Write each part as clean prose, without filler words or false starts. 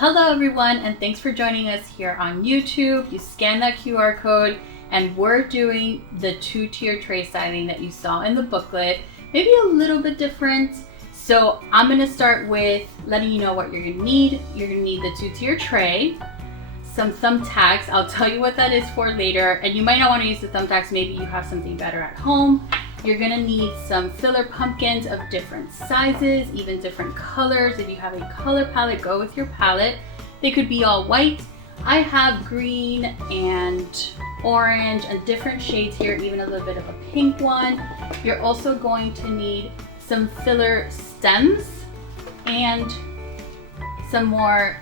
Hello everyone, and thanks for joining us here on YouTube. You scan that QR code and we're doing the two-tier tray styling that you saw in the booklet, maybe a little bit different. So I'm gonna start with letting you know what you're gonna need. You're gonna need the two-tier tray, some thumbtacks. I'll tell you what that is for later, and you might not wanna use the thumbtacks, maybe you have something better at home. You're gonna need some filler pumpkins of different sizes, even different colors. If you have a color palette, go with your palette. They could be all white. I have green and orange and different shades here, even a little bit of a pink one. You're also going to need some filler stems and some more,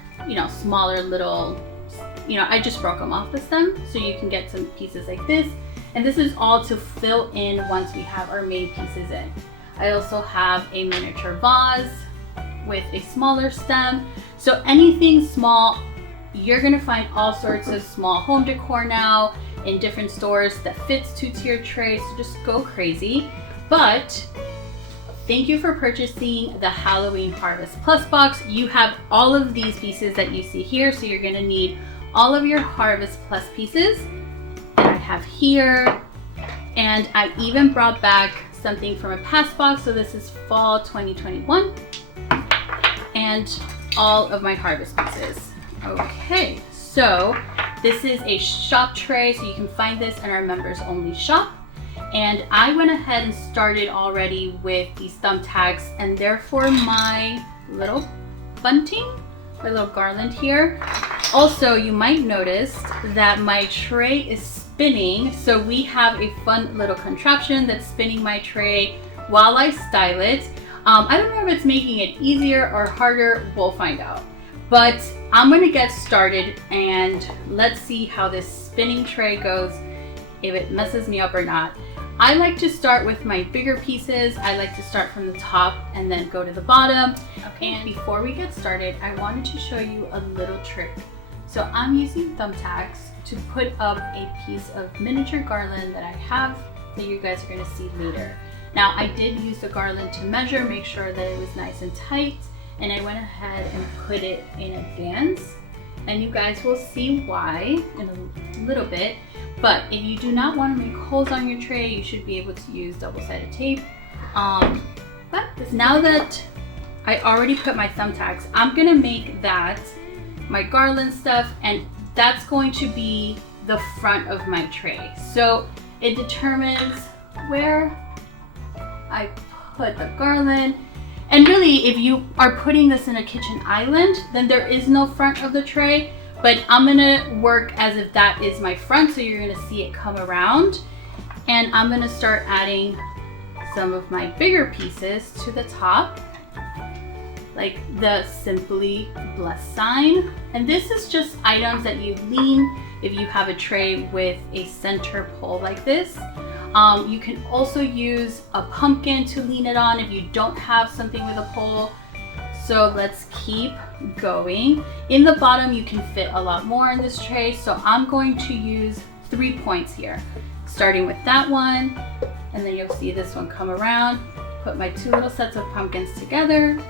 smaller little, I just broke them off the stem, so you can get some pieces like this. And this is all to fill in once we have our main pieces in. I also have a miniature vase with a smaller stem. So anything small, you're gonna find all sorts of small home decor now in different stores that fits two-tier trays, so just go crazy. But thank you for purchasing the Halloween Harvest Plus box. You have all of these pieces that you see here, so you're gonna need all of your Harvest Plus pieces have here, and I even brought back something from a past box. So this is fall 2021 and all of my harvest pieces. Okay, so this is a shop tray, so you can find this in our members only shop. And I went ahead and started already with these thumbtacks, and therefore my little bunting, my little garland here. Also, you might notice that my tray is spinning, so we have a fun little contraption that's spinning my tray while I style it. I don't know if it's making it easier or harder, we'll find out. But I'm gonna get started and let's see how this spinning tray goes, if it messes me up or not. I like to start with my bigger pieces. I like to start from the top and then go to the bottom. Okay. And before we get started, I wanted to show you a little trick. So I'm using thumbtacks to put up a piece of miniature garland that I have that you guys are gonna see later. Now, I did use the garland to measure, make sure that it was nice and tight, and I went ahead and put it in advance. And you guys will see why in a little bit. But if you do not want to make holes on your tray, you should be able to use double-sided tape. But now that I already put my thumbtacks, I'm gonna make that my garland stuff, and that's going to be the front of my tray. So it determines where I put the garland. And really, if you are putting this in a kitchen island, then there is no front of the tray, but I'm gonna work as if that is my front, so you're gonna see it come around. And I'm gonna start adding some of my bigger pieces to the top, like the Simply Blessed sign. And this is just items that you lean if you have a tray with a center pole like this. You can also use a pumpkin to lean it on if you don't have something with a pole. So let's keep going. In the bottom, you can fit a lot more in this tray. So I'm going to use 3 points here, starting with that one. And then you'll see this one come around, put my 2 little sets of pumpkins together,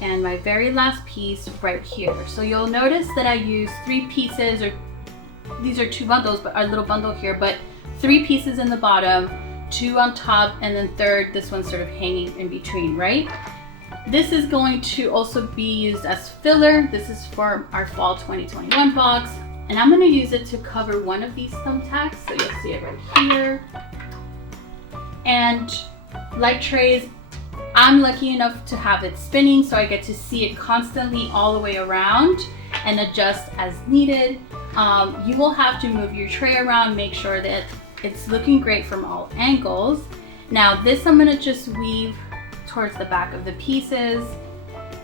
and my very last piece right here. So you'll notice that I use 3 pieces, or these are 2 bundles, but our little bundle here, but 3 pieces in the bottom, 2 on top, and then third, this one's sort of hanging in between, right? This is going to also be used as filler. This is for our fall 2021 box, and I'm gonna use it to cover one of these thumbtacks, so you'll see it right here. And like trays, I'm lucky enough to have it spinning, so I get to see it constantly all the way around and adjust as needed. You will have to move your tray around, make sure that it's looking great from all angles. Now this I'm gonna just weave towards the back of the pieces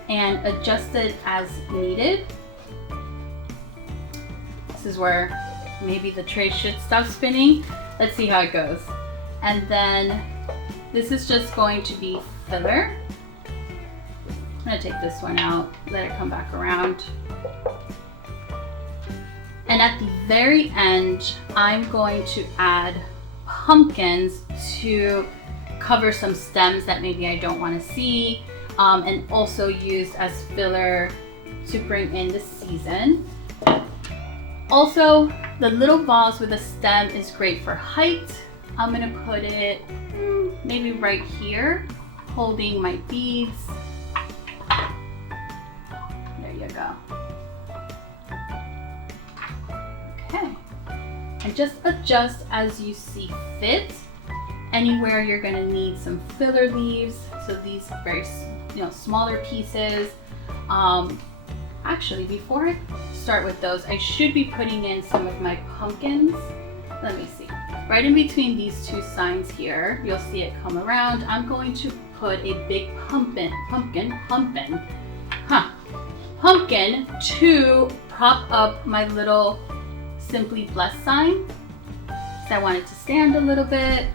and adjust it as needed. This is where maybe the tray should stop spinning. Let's see how it goes. And then this is just going to be filler. I'm gonna take this one out, let it come back around. And at the very end, I'm going to add pumpkins to cover some stems that maybe I don't want to see, and also used as filler to bring in the season. Also, the little vase with a stem is great for height. I'm gonna put it maybe right here, holding my beads. There you go. Okay, and just adjust as you see fit. Anywhere you're gonna need some filler leaves, so these very smaller pieces. Actually, before I start with those, I should be putting in some of my pumpkins. Let me see. Right in between these two signs here, you'll see it come around. I'm going to put a big pumpkin to prop up my little Simply Blessed sign. So I want it to stand a little bit.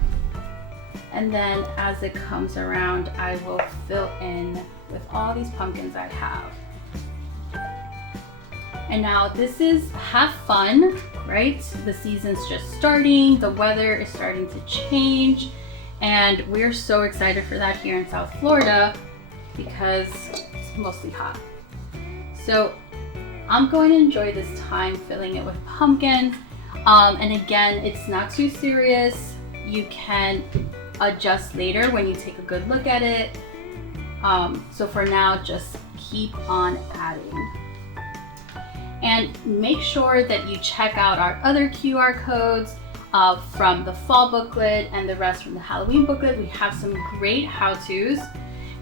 And then as it comes around, I will fill in with all these pumpkins I have. And now this is have fun, right? The season's just starting, the weather is starting to change, and we're so excited for that here in South Florida because it's mostly hot. So I'm going to enjoy this time filling it with pumpkins. And again, it's not too serious. You can adjust later when you take a good look at it. So for now, just keep on adding. And make sure that you check out our other QR codes from the fall booklet and the rest from the Halloween booklet. We have some great how-tos,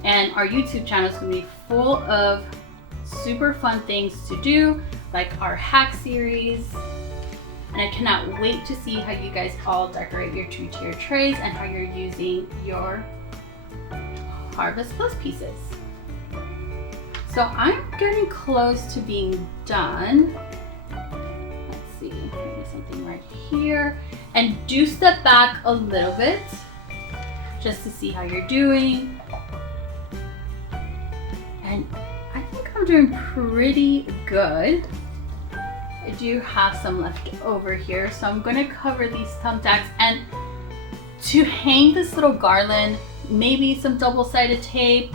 and our YouTube channel is going to be full of super fun things to do, like our hack series. And I cannot wait to see how you guys all decorate your two-tier trays and how you're using your Harvest Plus pieces. So I'm getting close to being done. Let's see, maybe something right here. And do step back a little bit just to see how you're doing. And I think I'm doing pretty good. I do have some left over here, so I'm gonna cover these thumbtacks. And to hang this little garland, maybe some double-sided tape.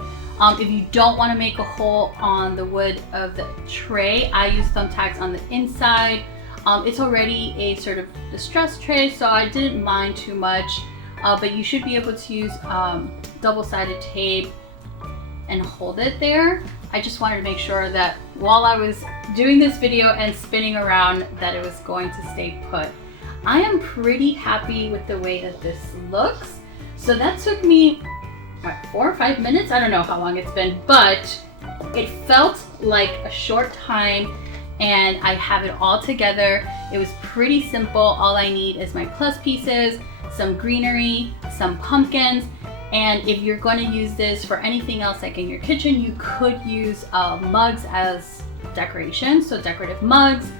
If you don't want to make a hole on the wood of the tray, I use thumbtacks on the inside. It's already a sort of distressed tray, so I didn't mind too much, but you should be able to use double-sided tape and hold it there. I just wanted to make sure that while I was doing this video and spinning around that it was going to stay put. I am pretty happy with the way that this looks. So that took me, what, 4 or 5 minutes? I don't know how long it's been, but it felt like a short time, and I have it all together. It was pretty simple. All I need is my plus pieces, some greenery, some pumpkins, and if you're going to use this for anything else like in your kitchen, you could use mugs as decoration, so decorative mugs.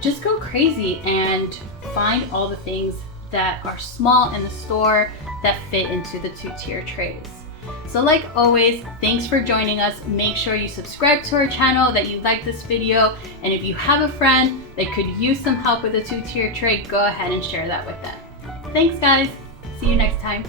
Just go crazy and find all the things that are small in the store that fit into the two-tier trays. So like always, thanks for joining us. Make sure you subscribe to our channel, that you like this video, and if you have a friend that could use some help with a two-tier tray, go ahead and share that with them. Thanks guys, see you next time.